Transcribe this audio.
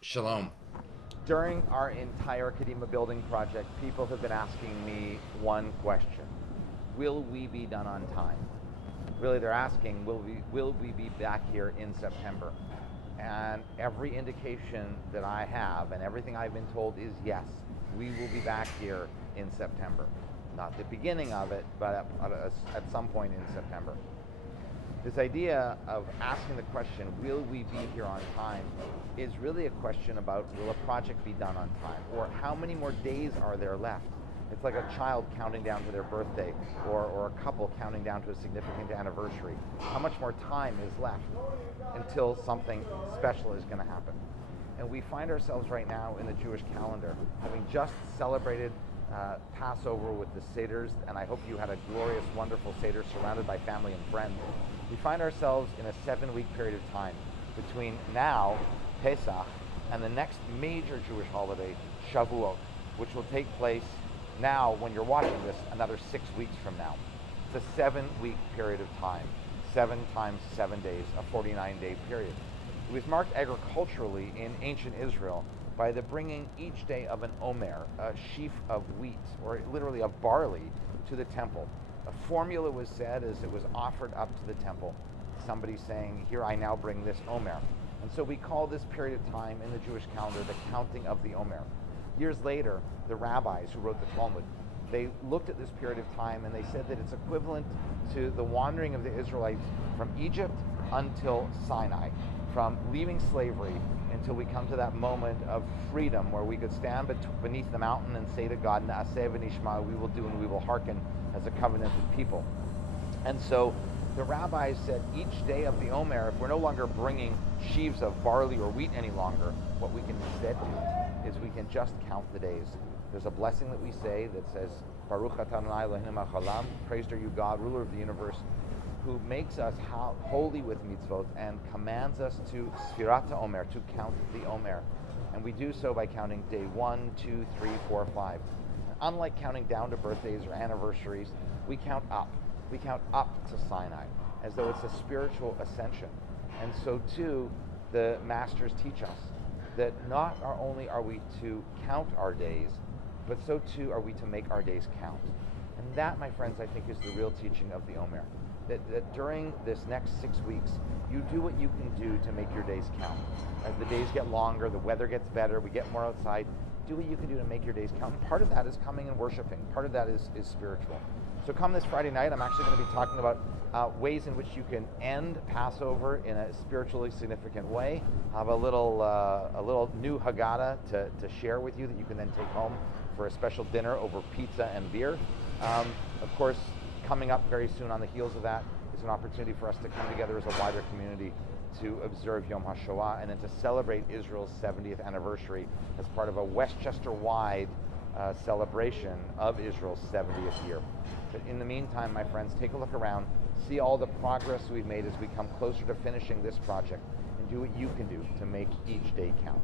Shalom. During our entire Kadima building project, people have been asking me one question. Will we be done on time? Really, they're asking, will we be back here in September? And every indication that I have and everything I've been told is yes, we will be back here in September. Not the beginning of it, but at some point in September. This idea of asking the question, will we be here on time, is really a question about, will a project be done on time? Or how many more days are there left? It's like a child counting down to their birthday, or a couple counting down to a significant anniversary. How much more time is left until something special is going to happen? And we find ourselves right now in the Jewish calendar, having just celebrated Passover with the Seders, and I hope you had a glorious, wonderful Seder surrounded by family and friends. We find ourselves in a 7-week period of time between now, Pesach, and the next major Jewish holiday, Shavuot, which will take place now, when you're watching this, another 6 weeks from now. It's a 7-week period of time, 7 times 7 days, a 49-day period. It was marked agriculturally in ancient Israel by the bringing each day of an Omer, a sheaf of wheat, or literally of barley, to the temple. A formula was said as it was offered up to the temple. Somebody saying, here I now bring this Omer. And so we call this period of time in the Jewish calendar the counting of the Omer. Years later, the rabbis who wrote the Talmud, they looked at this period of time and they said that it's equivalent to the wandering of the Israelites from Egypt until Sinai, from leaving slavery until we come to that moment of freedom where we could stand beneath the mountain and say to God, Na'aseh v'nishma, we will do and we will hearken as a covenanted people. And so the rabbis said each day of the Omer, if we're no longer bringing sheaves of barley or wheat any longer, what we can instead do is we can just count the days. There's a blessing that we say that says, Baruch atah Adonai Eloheinu haolam, praised are you God, ruler of the universe, who makes us holy with mitzvot and commands us to Sfirat Omer, to count the Omer. And we do so by counting day 1, 2, 3, 4, 5. Unlike counting down to birthdays or anniversaries, we count up. We count up to Sinai, as though it's a spiritual ascension. And so too, the masters teach us that not only are we to count our days, but so too are we to make our days count. And that, my friends, I think is the real teaching of the Omer. That during this next 6 weeks, you do what you can do to make your days count. As the days get longer, the weather gets better, we get more outside, do what you can do to make your days count. And part of that is coming and worshiping. Part of that is spiritual. So come this Friday night, I'm actually going to be talking about ways in which you can end Passover in a spiritually significant way. I have a little new Haggadah to share with you that you can then take home for a special dinner over pizza and beer. Of course, coming up very soon on the heels of that is an opportunity for us to come together as a wider community to observe Yom HaShoah and then to celebrate Israel's 70th anniversary as part of a Westchester-wide celebration of Israel's 70th year. But in the meantime, my friends, take a look around, see all the progress we've made as we come closer to finishing this project, and do what you can do to make each day count.